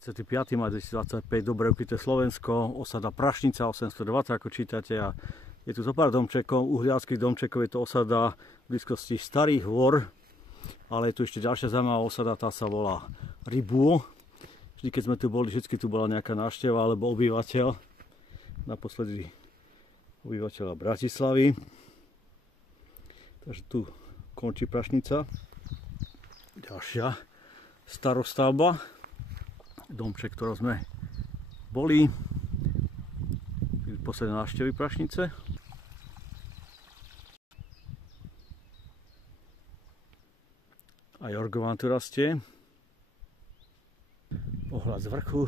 25. maj 2025, dobre ukryté Slovensko, osada Prašnica 820, ako čítate. A je tu zo pár domčekov, uhliarských domčekov, je to osada v blízkosti Starých hôr, ale je tu ešte ďalšia zaujímavá osada, tá sa volá Rybúo. Vždy, keď sme tu boli, vždy tu bola nejaká návšteva alebo obyvateľ, naposledy obyvateľa Bratislavy. Takže tu končí Prašnica. Ďalšia starostavba, domček, ktorou sme boli, posledné návštevy Prašnice. A Jorgo vám tu rastie. Pohľad z vrchu.